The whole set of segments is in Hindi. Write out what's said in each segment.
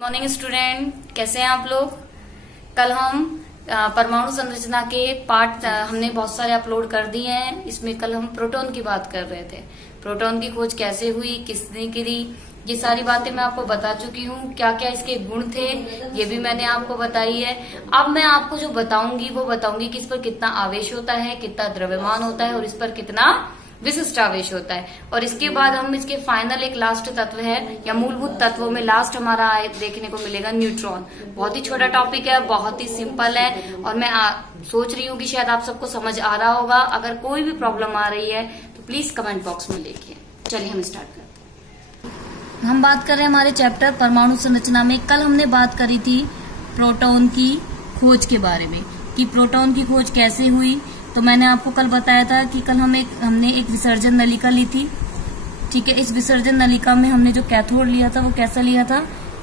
मॉर्निंग स्टूडेंट, कैसे हैं आप लोग। कल हम परमाणु संरचना के पार्ट हमने बहुत सारे अपलोड कर दिए हैं। इसमें कल हम प्रोटॉन की बात कर रहे थे। प्रोटॉन की खोज कैसे हुई, किसने करी, ये सारी बातें मैं आपको बता चुकी हूँ। क्या क्या इसके गुण थे ये भी मैंने आपको बताई है। अब मैं आपको जो बताऊंगी वो बताऊंगी कि इस पर कितना आवेश होता है, कितना द्रव्यमान होता है और इस पर कितना विशिष्ट आवेश होता है। और इसके बाद हम इसके फाइनल एक लास्ट तत्व है या मूलभूत तत्वों में लास्ट हमारा देखने को मिलेगा न्यूट्रॉन। बहुत ही छोटा टॉपिक है, बहुत ही सिंपल है और मैं सोच रही हूँ कि शायद आप सबको समझ आ रहा होगा। अगर कोई भी प्रॉब्लम आ रही है तो प्लीज कमेंट बॉक्स में लिखिए। चलिए हम स्टार्ट करते हैं। हम बात कर रहे हैं हमारे चैप्टर परमाणु संरचना में। कल हमने बात करी थी प्रोटॉन की खोज के बारे में कि प्रोटॉन की खोज कैसे हुई। तो मैंने आपको कल बताया था कि कल हमने एक विसर्जन नलिका ली थी। ठीक है, इस विसर्जन नलिका में हमने जो कैथोड लिया था वो कैसा लिया था,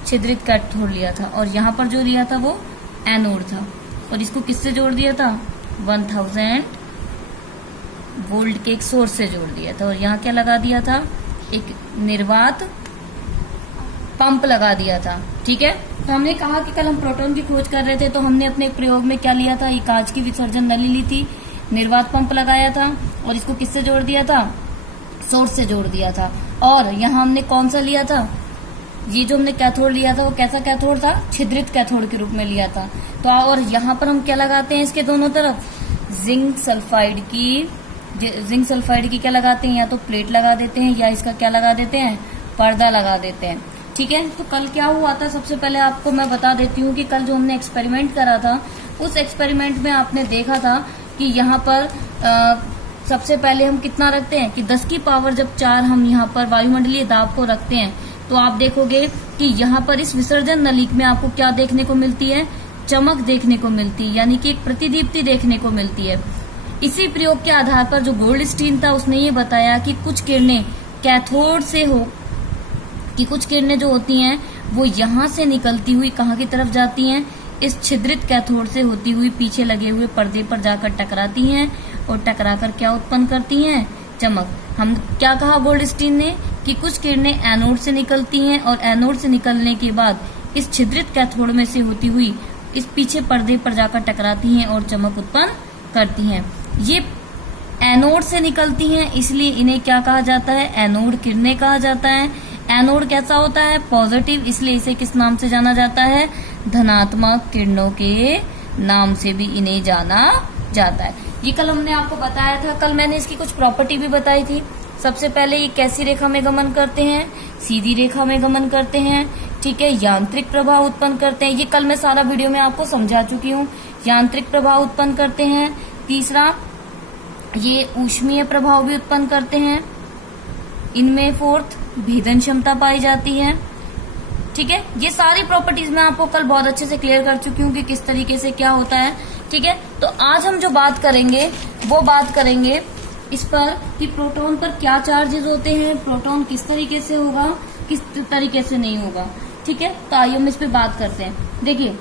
छिद्रित कैथोड लिया था। और यहाँ पर जो लिया था वो एनोड था। और इसको किससे जोड़ दिया था, 1000 वोल्ट के एक सोर्स से जोड़ दिया था। और यहाँ क्या लगा दिया था, एक निर्वात पंप लगा दिया था। ठीक है, तो हमने कहा कि कल हम प्रोटॉन की खोज कर रहे थे तो हमने अपने प्रयोग में क्या लिया था, ये कांच की विसर्जन नली ली थी, निर्वात पंप लगाया था और इसको किससे जोड़ दिया था, सोर्स से जोड़ दिया था। और यहाँ हमने कौन सा लिया था, ये जो हमने कैथोड लिया था वो कैसा कैथोड था, छिद्रित कैथोड के रूप में लिया था। तो और यहाँ पर हम क्या लगाते हैं, इसके दोनों तरफ जिंक सल्फाइड की क्या लगाते हैं, या तो प्लेट लगा देते हैं या इसका क्या लगा देते हैं, पर्दा लगा देते हैं। ठीक है, तो कल क्या हुआ था, सबसे पहले आपको मैं बता देती हूँ कि कल जो हमने एक्सपेरिमेंट करा था उस एक्सपेरिमेंट में आपने देखा था कि यहाँ पर सबसे पहले हम कितना रखते हैं कि 10 की पावर जब 4 हम यहाँ पर वायुमंडलीय दाब को रखते हैं तो आप देखोगे कि यहाँ पर इस विसर्जन नलिक में आपको क्या देखने को मिलती है, चमक देखने को मिलती है, यानी कि एक प्रतिदीप्ति देखने को मिलती है। इसी प्रयोग के आधार पर जो गोल्डस्टीन था उसने ये बताया कि कुछ किरणें कैथोड से हो, कि कुछ किरणें जो होती हैं वो यहाँ से निकलती हुई कहाँ की तरफ जाती हैं, इस छिद्रित कैथोड से होती हुई पीछे लगे हुए पर्दे पर जाकर टकराती हैं और टकराकर क्या उत्पन्न करती हैं, चमक। हम क्या कहा गोल्डस्टीन ने कि कुछ किरणें एनोड से निकलती हैं और एनोड से निकलने के बाद इस छिद्रित कैथोड में से होती हुई इस पीछे पर्दे पर जाकर टकराती हैं और चमक उत्पन्न करती हैं। ये एनोड से निकलती हैं, इसलिए इन्हें क्या कहा जाता है, एनोड किरणें कहा जाता है। एनोड कैसा होता है, पॉजिटिव, इसलिए इसे किस नाम से जाना जाता है, धनात्मक किरणों के नाम से भी इन्हें जाना जाता है। ये कल हमने आपको बताया था। कल मैंने इसकी कुछ प्रॉपर्टी भी बताई थी। सबसे पहले ये कैसी रेखा में गमन करते हैं, सीधी रेखा में गमन करते हैं। ठीक है, यांत्रिक प्रभाव उत्पन्न करते हैं, ये कल मैं सारा वीडियो में आपको समझा चुकी हूँ। यांत्रिक प्रभाव उत्पन्न करते हैं। तीसरा, ये ऊष्मीय प्रभाव भी उत्पन्न करते हैं। इनमें फोर्थ, भेदन क्षमता पाई जाती है। ठीक है, ये सारी प्रॉपर्टीज मैं आपको कल बहुत अच्छे से क्लियर कर चुकी हूँ कि किस तरीके से क्या होता है। ठीक है, तो आज हम जो बात करेंगे वो बात करेंगे इस पर कि प्रोटॉन पर क्या चार्जेस होते हैं, प्रोटॉन किस तरीके से होगा, किस तरीके से नहीं होगा। ठीक है, तो आइए हम इस पे बात करते हैं। देखिए,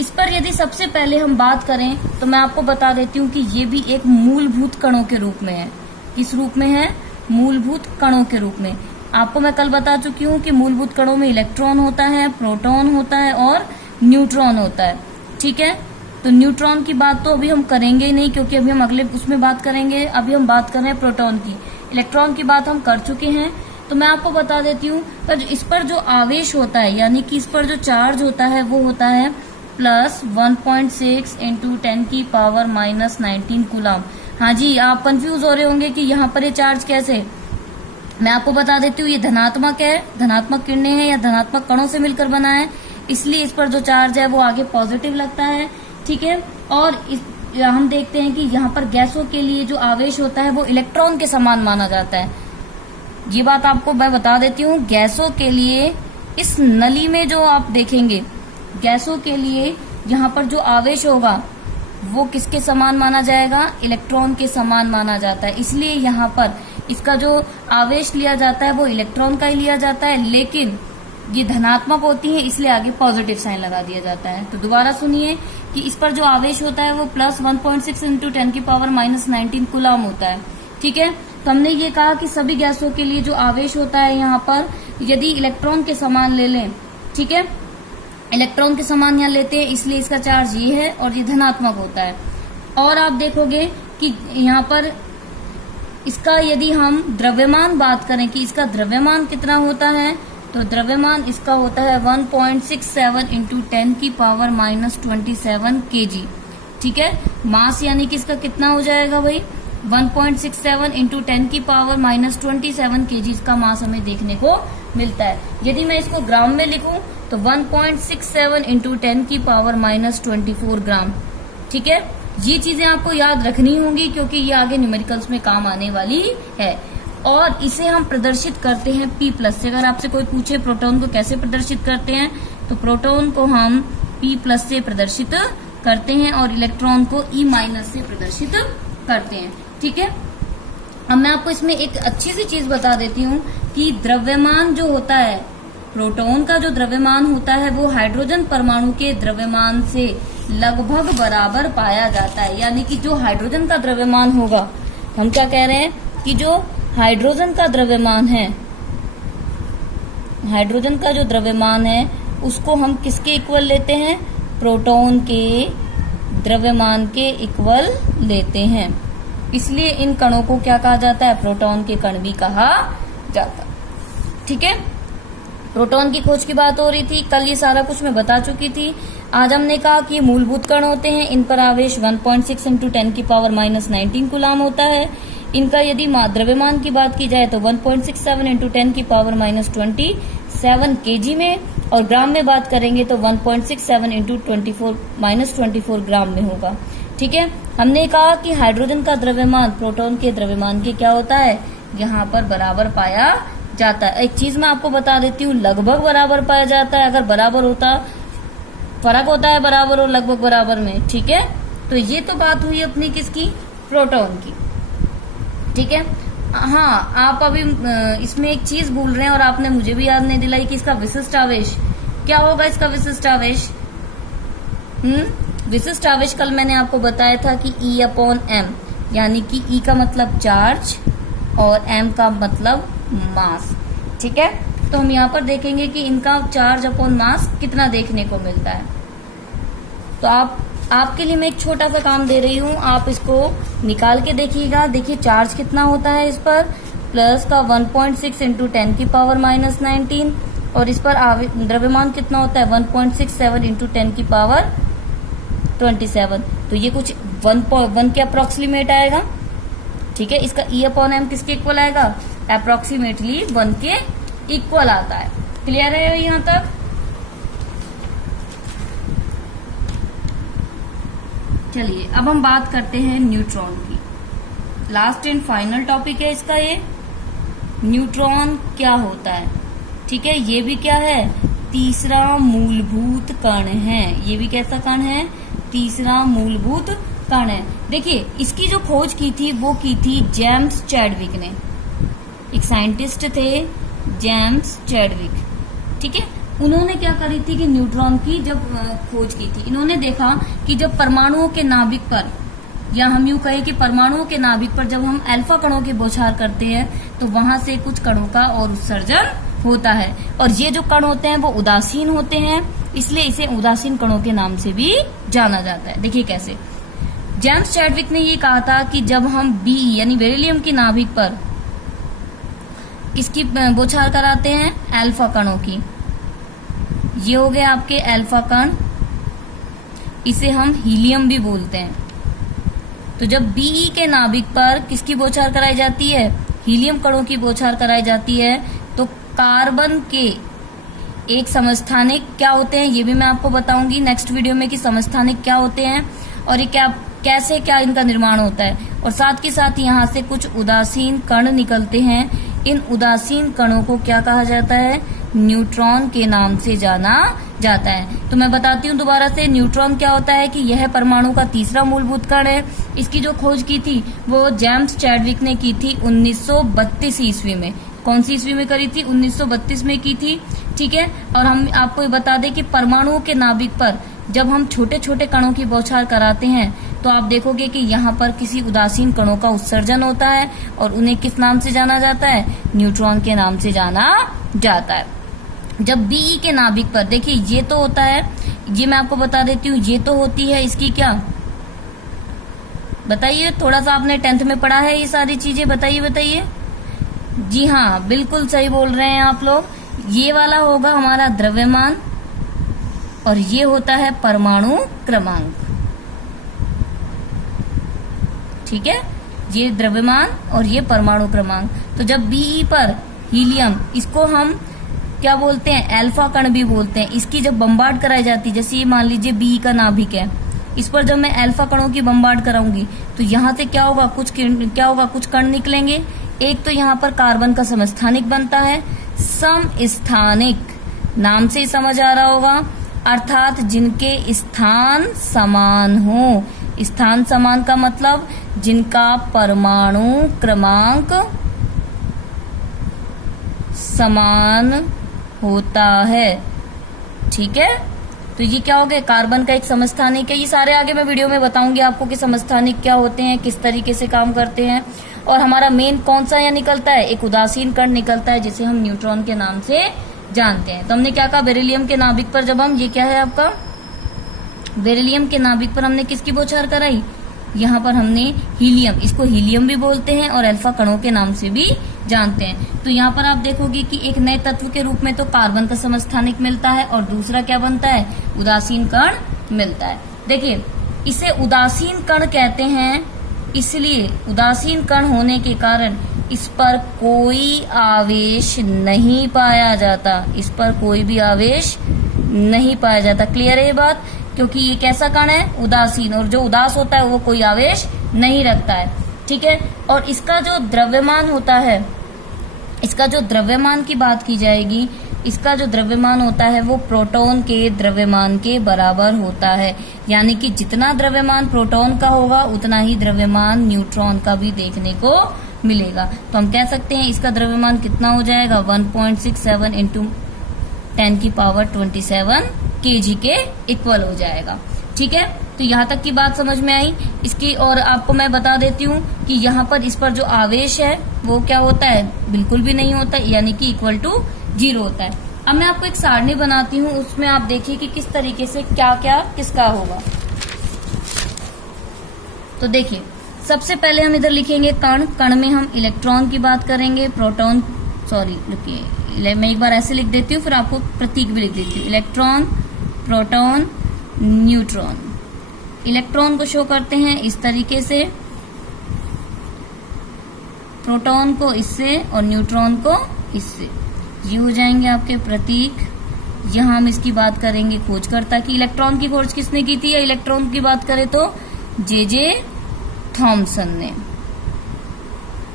इस पर यदि सबसे पहले हम बात करें तो मैं आपको बता देती हूँ कि ये भी एक मूलभूत कणों के रूप में है। किस रूप में है, मूलभूत कणों के रूप में। आपको मैं कल बता चुकी हूँ कि मूलभूत कणों में इलेक्ट्रॉन होता है, प्रोटॉन होता है और न्यूट्रॉन होता है। ठीक है, तो न्यूट्रॉन की बात तो अभी हम करेंगे ही नहीं क्योंकि अभी हम अगले उसमें बात करेंगे। अभी हम बात कर रहे हैं प्रोटॉन की। इलेक्ट्रॉन की बात हम कर चुके हैं। तो मैं आपको बता देती हूँ, पर इस पर जो आवेश होता है यानी कि इस पर जो चार्ज होता है वो होता है प्लस 1.6 इंटू 10⁻⁻19 कूलम। हाँ जी, आप कंफ्यूज हो रहे होंगे कि यहाँ पर ये चार्ज कैसे। मैं आपको बता देती हूँ, ये धनात्मक है, धनात्मक किरणें हैं या धनात्मक कणों से मिलकर बना है, इसलिए इस पर जो चार्ज है वो आगे पॉजिटिव लगता है। ठीक है, और हम देखते हैं कि यहाँ पर गैसों के लिए जो आवेश होता है वो इलेक्ट्रॉन के समान माना जाता है। ये बात आपको मैं बता देती हूँ, गैसों के लिए इस नली में जो आप देखेंगे, गैसों के लिए यहाँ पर जो आवेश होगा वो किसके समान माना जाएगा, इलेक्ट्रॉन के समान माना जाता है। इसलिए यहाँ पर इसका जो आवेश लिया जाता है वो इलेक्ट्रॉन का ही लिया जाता है, लेकिन ये धनात्मक होती है इसलिए आगे पॉजिटिव साइन लगा दिया जाता है। तो दोबारा सुनिए कि इस पर जो आवेश होता है वो प्लस 1.6 इंटू 10⁻⁻19 कूलम होता है। ठीक है, तो हमने ये कहा कि सभी गैसों के लिए जो आवेश होता है यहाँ पर यदि इलेक्ट्रॉन के समान ले लें, ठीक है, इलेक्ट्रॉन के समान यहाँ लेते हैं, इसलिए इसका चार्ज ये है और ये धनात्मक होता है। और आप देखोगे कि यहाँ पर इसका यदि हम द्रव्यमान बात करें कि इसका द्रव्यमान कितना होता है, तो द्रव्यमान इसका होता है 1.67 इंटू 10 की पावर -27 kg। ठीक है, मास यानी कि इसका कितना हो जाएगा भाई, 1.67 इंटू 10 की पावर -27 kg इसका मास हमें देखने को मिलता है। यदि मैं इसको ग्राम में लिखूं तो 1.67 इंटू 10 की पावर -24 ग्राम। ठीक है, ये चीजें आपको याद रखनी होंगी क्योंकि ये आगे न्यूमेरिकल्स में काम आने वाली है। और इसे हम प्रदर्शित करते हैं P+ से। अगर आपसे कोई पूछे प्रोटॉन को कैसे प्रदर्शित करते हैं, तो प्रोटॉन को हम P+ से प्रदर्शित करते हैं और इलेक्ट्रॉन को E- से प्रदर्शित करते हैं। ठीक है, अब मैं आपको इसमें एक अच्छी सी चीज बता देती हूँ कि द्रव्यमान जो होता है, प्रोटॉन का जो द्रव्यमान होता है वो हाइड्रोजन परमाणु के द्रव्यमान से लगभग बराबर पाया जाता है। यानी कि जो हाइड्रोजन का द्रव्यमान होगा, हम क्या कह रहे हैं कि जो हाइड्रोजन का द्रव्यमान है, हाइड्रोजन का जो द्रव्यमान है उसको हम किसके इक्वल लेते हैं, प्रोटॉन के द्रव्यमान के इक्वल लेते हैं। इसलिए इन कणों को क्या कहा जाता है, प्रोटॉन के कण भी कहा जाता है। ठीक है, प्रोटॉन की खोज की बात हो रही थी, कल ये सारा कुछ मैं बता चुकी थी। आज हमने कहा कि ये मूलभूत कण होते हैं, इन पर आवेश 1.6 इंटू 10 की पावर -19 कूलाम होता है। इनका यदि द्रव्यमान की बात की जाए तो 1.67 इंटू 10 की पावर -27 kg में, और ग्राम में बात करेंगे तो 1.67 इंटू -24 ग्राम में होगा। ठीक है, हमने कहा कि हाइड्रोजन का द्रव्यमान प्रोटॉन के द्रव्यमान के क्या होता है, यहाँ पर बराबर पाया जाता है। एक चीज मैं आपको बता देती हूँ, लगभग बराबर पाया जाता है। अगर बराबर होता, फर्क होता है बराबर और लगभग बराबर में। ठीक है, तो ये तो बात हुई अपनी किसकी, प्रोटॉन की। ठीक है, हाँ, आप अभी इसमें एक चीज भूल रहे हैं और आपने मुझे भी याद नहीं दिलाई कि इसका विशिष्ट आवेश क्या होगा। इसका विशिष्ट आवेश विशिष्ट आवेश कल मैंने आपको बताया था कि E/m, यानी कि E का मतलब चार्ज और m का मतलब मास। ठीक है, तो हम यहाँ पर देखेंगे कि इनका चार्ज अपॉन मास कितना देखने को मिलता है। तो आपके लिए मैं एक छोटा सा काम दे रही हूँ, आप इसको निकाल के देखिएगा। देखिए चार्ज कितना होता है इस पर, प्लस का 1.6 इंटू 10 की पावर -19, और इस पर द्रव्यमान कितना होता है 1.67 इंटू 10 की पावर 27। तो ये कुछ 1 के अप्रोक्सीमेट आएगा। ठीक है, इसका E/m किसके इक्वल आएगा, अप्रोक्सीमेटली 1 के इक्वल आता है। क्लियर है यहाँ तक। चलिए अब हम बात करते हैं न्यूट्रॉन की। लास्ट एंड फाइनल टॉपिक है इसका ये, न्यूट्रॉन क्या होता है। ठीक है, ये भी क्या है, तीसरा मूलभूत कण है। ये भी कैसा कण है, तीसरा मूलभूत कण है। देखिए इसकी जो खोज की थी वो की थी जेम्स चैडविक ने। एक साइंटिस्ट थे जेम्स चैडविक। ठीक है, उन्होंने क्या करी थी कि न्यूट्रॉन की जब खोज की थी, इन्होंने देखा कि जब परमाणुओं के नाभिक पर, या हम यूं कहें कि परमाणुओं के नाभिक पर जब हम अल्फा कणों की बौछार करते हैं तो वहां से कुछ कणों का और उत्सर्जन होता है, और ये जो कण होते हैं वो उदासीन होते हैं, इसलिए इसे उदासीन कणों के नाम से भी जाना जाता है। देखिए कैसे, जेम्स चैडविक ने ये कहा था कि जब हम Be यानी बेरिलियम की नाभिक पर किसकी बौछार कराते हैं, अल्फा कणों की। ये हो गए आपके अल्फा कण, इसे हम हीलियम भी बोलते हैं। तो जब Be के नाभिक पर किसकी बौछार कराई जाती है, हीलियम कणों की बौछार कराई जाती है, तो कार्बन के एक समस्थानिक क्या होते हैं, ये भी मैं आपको बताऊंगी नेक्स्ट वीडियो में कि समस्थानिक क्या होते हैं और ये कैसे क्या इनका निर्माण होता है। और साथ के साथ यहाँ से कुछ उदासीन कण निकलते हैं। इन उदासीन कणों को क्या कहा जाता है, न्यूट्रॉन के नाम से जाना जाता है। तो मैं बताती हूँ दोबारा से, न्यूट्रॉन क्या होता है कि यह परमाणु का तीसरा मूलभूत कण है। इसकी जो खोज की थी वो जेम्स चैडविक ने की थी 1932 ईस्वी में। कौन सी ईस्वी में करी थी, 1932 में की थी। ठीक है, और हम आपको ये बता दें कि परमाणुओं के नाभिक पर जब हम छोटे छोटे कणों की बौछार कराते हैं तो आप देखोगे कि यहाँ पर किसी उदासीन कणों का उत्सर्जन होता है और उन्हें किस नाम से जाना जाता है, न्यूट्रॉन के नाम से जाना जाता है। जब Be के नाभिक पर, देखिए ये तो होता है, ये मैं आपको बता देती हूँ, ये तो होती है इसकी क्या, बताइए, थोड़ा सा आपने 10th में पढ़ा है ये सारी चीजें, बताइए। जी हाँ, बिल्कुल सही बोल रहे हैं आप लोग। ये वाला होगा हमारा द्रव्यमान और ये होता है परमाणु क्रमांक। ठीक है, ये द्रव्यमान और ये परमाणु क्रमांक। तो जब Be पर हीलियम, इसको हम क्या बोलते हैं, अल्फा कण भी बोलते हैं, इसकी जब बम्बार्ड कराई जाती है, जैसे ये मान लीजिए Be का नाभिक है, इस पर जब मैं अल्फा कणों की बम्बार्ड कराऊंगी तो यहाँ से क्या होगा, कुछ कण निकलेंगे। एक तो यहाँ पर कार्बन का समस्थानिक बनता है, समस्थानिक नाम से ही समझ आ रहा होगा, अर्थात जिनके स्थान समान हो। स्थान समान का मतलब जिनका परमाणु क्रमांक समान होता है। ठीक है, तो ये क्या हो गया, कार्बन का एक समस्थानिक है। ये सारे आगे मैं वीडियो में बताऊंगी आपको कि समस्थानिक क्या होते हैं, किस तरीके से काम करते हैं। और हमारा मेन कौन सा यहाँ निकलता है, एक उदासीन कण निकलता है जिसे हम न्यूट्रॉन के नाम से जानते हैं। तो हमने क्या कहा, बेरिलियम के नाभिक पर जब हम, ये क्या है आपका, बेरिलियम के नाभिक पर हमने किसकी बौछार कराई, यहाँ पर हमने हीलियम, इसको हीलियम भी बोलते हैं और अल्फा कणों के नाम से भी जानते हैं। तो यहाँ पर आप देखोगे कि एक नए तत्व के रूप में तो कार्बन का समस्थानिक मिलता है और दूसरा क्या बनता है, उदासीन कण मिलता है। देखिए, इसे उदासीन कण कहते हैं, इसलिए उदासीन कण होने के कारण इस पर कोई आवेश नहीं पाया जाता, इस पर कोई भी आवेश नहीं पाया जाता। क्लियर है ये बात, क्योंकि ये कैसा कण है, उदासीन, और जो उदास होता है वो कोई आवेश नहीं रखता है। ठीक है, और इसका जो द्रव्यमान होता है, इसका जो द्रव्यमान की बात की जाएगी, इसका जो द्रव्यमान होता है वो प्रोटॉन के द्रव्यमान के बराबर होता है। यानी कि जितना द्रव्यमान प्रोटॉन का होगा उतना ही द्रव्यमान न्यूट्रॉन का भी देखने को मिलेगा। तो हम कह सकते हैं इसका द्रव्यमान कितना हो जाएगा, 1.67 इंटू 10⁻27 kg के इक्वल हो जाएगा। ठीक है, तो यहाँ तक की बात समझ में आई इसकी। और आपको मैं बता देती हूँ कि यहाँ पर इस पर जो आवेश है वो क्या होता है, बिल्कुल भी नहीं होता, यानी कि इक्वल टू 0 होता है। अब मैं आपको एक सारणी बनाती हूँ, उसमें आप देखिए कि किस तरीके से क्या क्या किसका होगा। तो देखिए, सबसे पहले हम इधर लिखेंगे कण, कण में हम इलेक्ट्रॉन की बात करेंगे, प्रोटॉन, सॉरी रुकिए, मैं एक बार ऐसे लिख देती हूँ, फिर आपको प्रतीक भी लिख देती हूँ। Electron, proton, neutron. इलेक्ट्रॉन को शो करते हैं इस तरीके से, प्रोटॉन को इससे और न्यूट्रॉन को इससे। ये हो जाएंगे आपके प्रतीक। यहाँ हम इसकी बात करेंगे खोजकर्ता की। इलेक्ट्रॉन की खोज किसने की थी, या इलेक्ट्रॉन की बात करें तो जे थॉमसन ने,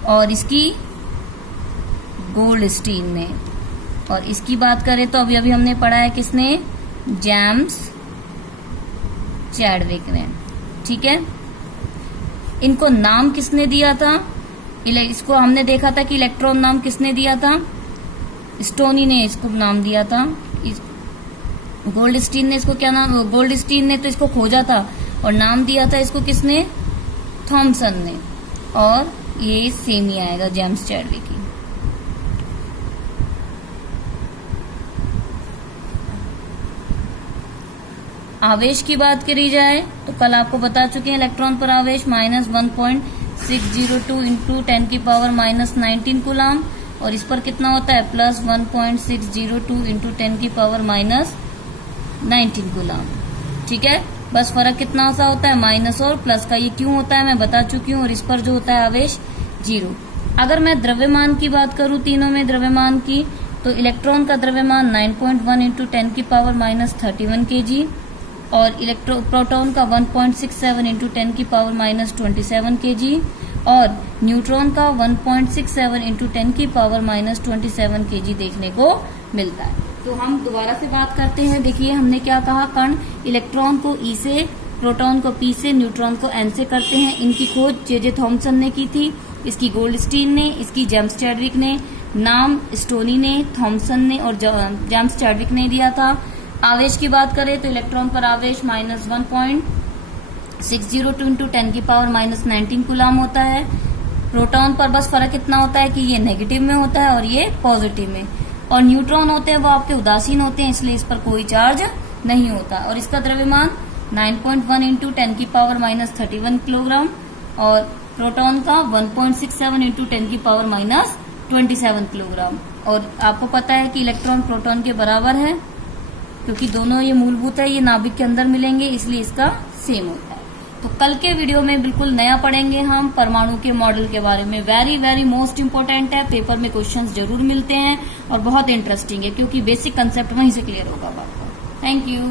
और इसकी गोल्डस्टीन ने, और इसकी बात करें तो अभी हमने पढ़ा है किसने, जेम्स चैडविक ने। ठीक है, इनको नाम किसने दिया था, इसको हमने देखा था कि इलेक्ट्रॉन नाम किसने दिया था, स्टोनी ने इसको नाम दिया था। गोल्डस्टीन ने इसको क्या नाम, गोल्डस्टीन ने तो इसको खोजा था और नाम दिया था इसको किसने, थॉमसन ने। और ये सेम ही आएगा जेम्स चैडविक की। आवेश की बात करी जाए तो कल आपको बता चुके हैं इलेक्ट्रॉन पर आवेश -1.602 इंटू 10⁻⁻19 कूलाम, और इस पर कितना होता है +1.602 इंटू 10⁻⁻19 कूलाम। ठीक है, बस फर्क कितना सा होता है, माइनस और प्लस का। ये क्यों होता है मैं बता चुकी हूँ। और इस पर जो होता है आवेश 0। अगर मैं द्रव्यमान की बात करूँ, तीनों में द्रव्यमान की, तो इलेक्ट्रॉन का द्रव्यमान 9.1 इंटू 10⁻⁻31 kg, और प्रोटॉन का 1.67 इंटू 10⁻⁻27 kg, और न्यूट्रॉन का 1.67 इंटू 10⁻⁻27 kg देखने को मिलता है। तो हम दोबारा से बात करते हैं। देखिए, हमने क्या कहा, कण इलेक्ट्रॉन को E से, प्रोटॉन को P से, न्यूट्रॉन को N से करते हैं। इनकी खोज जे थॉमसन ने की थी, इसकी गोल्डस्टीन ने, इसकी जेम्स चैडविक ने। नाम स्टोनी ने, थॉमसन ने और जेम्स चैडविक ने दिया था। आवेश की बात करें तो इलेक्ट्रॉन पर आवेश -1.602 इंटू 10⁻⁻19 कूलाम होता है। प्रोटॉन पर बस फर्क इतना होता है कि ये नेगेटिव में होता है और ये पॉजिटिव में। और न्यूट्रॉन होते हैं वो आपके उदासीन होते हैं, इसलिए इस पर कोई चार्ज नहीं होता। और इसका द्रव्यमान 9.1 इंटू 10 की पावर माइनस 31 किलोग्राम और प्रोटॉन का 1.67 इंटू 10 की पावर माइनस 27 किलोग्राम। और आपको पता है कि इलेक्ट्रॉन प्रोटॉन के बराबर है, क्योंकि दोनों ये मूलभूत है, ये नाभिक के अंदर मिलेंगे, इसलिए इसका सेम होता है। तो कल के वीडियो में बिल्कुल नया पढ़ेंगे हम परमाणु के मॉडल के बारे में। वेरी वेरी मोस्ट इम्पोर्टेंट है, पेपर में क्वेश्चंस जरूर मिलते हैं और बहुत इंटरेस्टिंग है, क्योंकि बेसिक कंसेप्ट वहीं से क्लियर होगा आपको। Thank you.